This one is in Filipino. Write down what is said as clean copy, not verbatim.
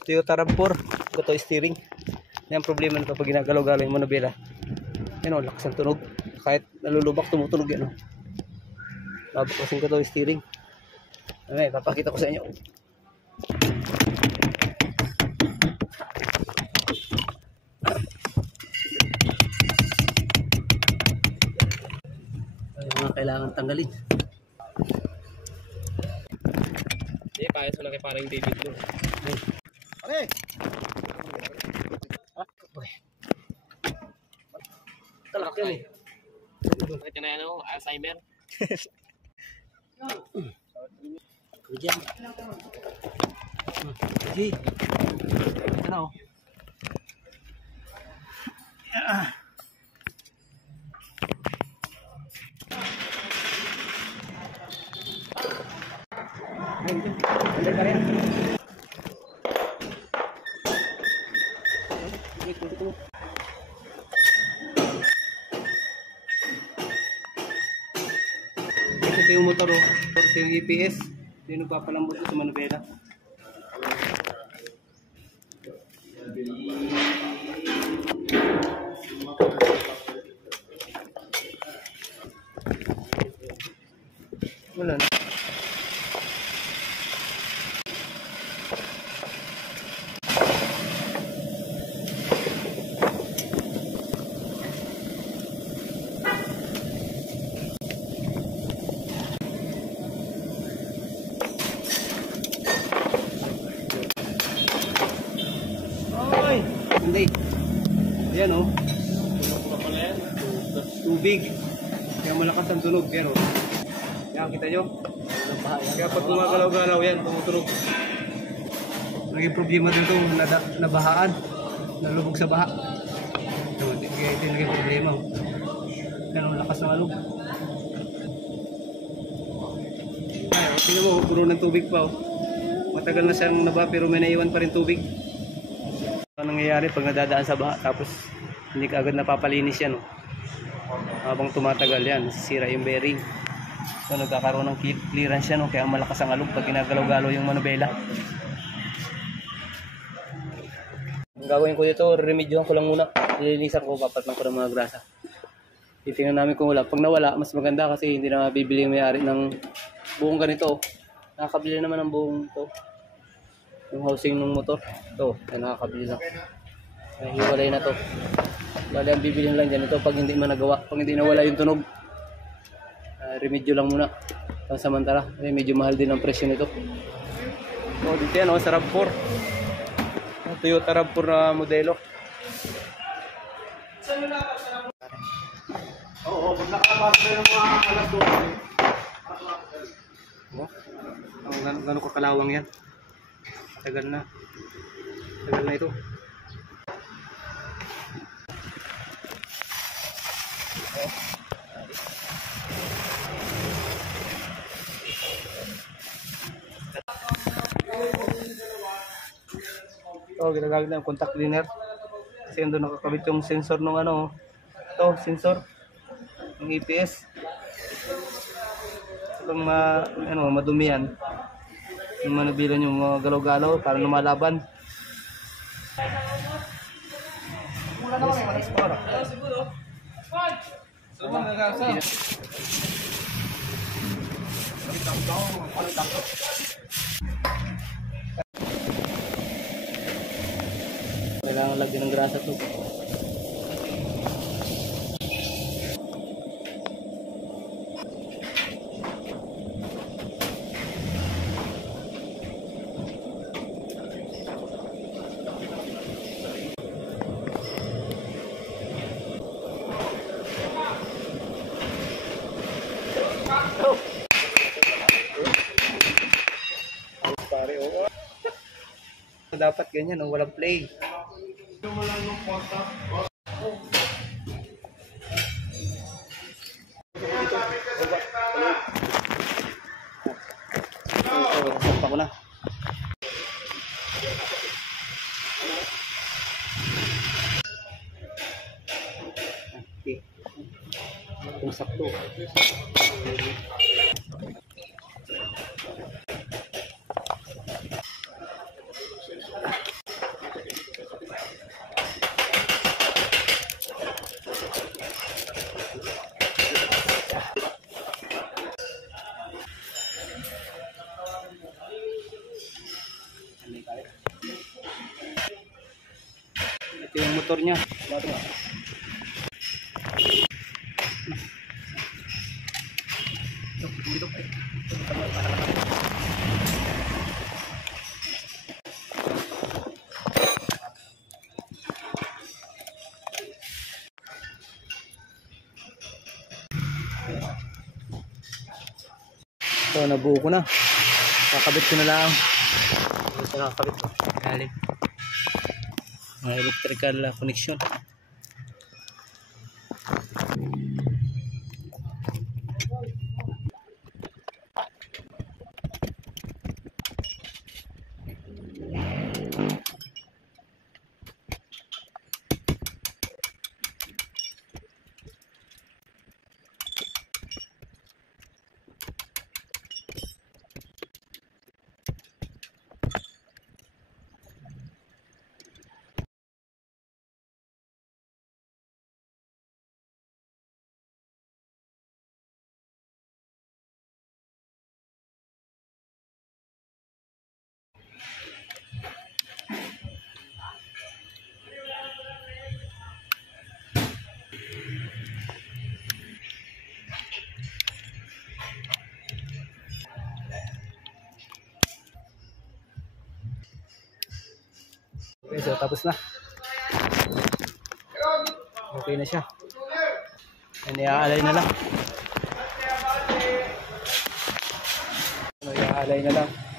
Toyota RAV4, ito steering. Yan ang problema nito pag ginagalaw-galaw yung manubela. Yan o, lakas ng tunog. Kahit nalulubak, tumutunog yan o. Babaklasin ko ito steering. Okay, papakita ko sa inyo. Ay, mga kailangan tanggalin. Hindi, kaya sa laki parang David mo. Okay. Talak yun eh. Bakit na yan o? Alzheimer? Diyan. Sige. Ano? Andar ka rin. Ito yung motor o. Ito yung EPS. Ito yung nagpapalambot sa manubela. Wala na. Hindi. Ayan o. Tubig. Kaya malakas ang tunog. Yan o. Yan, kita nyo. Kaya pag gumagalaw-galaw yan, tumutunog. Naging problema dito, nabahaan. Nalubog sa baha. Kaya ito yung naging problema o. Yan o, lakas ng alog. Ay, tingnan mo, puro ng tubig pa o. Matagal na siyang naba pero may naiwan pa rin tubig. Ano nangyayari pag nadadaan sa baha tapos hindi ka agad napapalinis yan oh. Habang tumatagal yan sisira yung bearing, so nagkakaroon ng clearance yan oh. Kaya malakas ang alog pag ginagalaw-galaw yung manubela. Ang gagawin ko dito, remedyohan ko lang muna, ilinisan ko, papatlang ko ng mga grasa, titingnan namin kung wala. Pag nawala mas maganda kasi hindi na mabibili yung may-ari ng buong ganito oh. Nakakabili naman ng buong to, yung housing ng motor. Ito, ay nakakabili lang. Ay, hiwalay na to. Bali, ang bibilhin lang dyan ito pag hindi man nagawa. Pag hindi nawala yung tunog. Remedyo lang muna. Samantala, ay, medyo mahal din ang presyo nito. So, dito yan, sa RAV4. Toyota RAV4 na modelo. Oo, pag nakapasok na ng mga alas 2. Gano'n kakalawang yan. Tagal na ito. Ito, ginagamit na yung contact cleaner kasi doon nakakabit yung sensor ng ano. Ito, sensor ng EPS. Kung madumi yan, yung manubila nyo mga galaw-galaw para lumalaban. Kailangan lagyan ng grasa to. Dapat ganyan, walang play. Sampa ko na. Okay. Kung sakto. yung motor niya. Bago nga. So, nabuo ko na. Kakabit ko na lang. Ito nakakabit ko. Galing. Mga electrical connection. Okay, so tapos na. Okay na siya. Iaalay na lang. Iaalay na lang.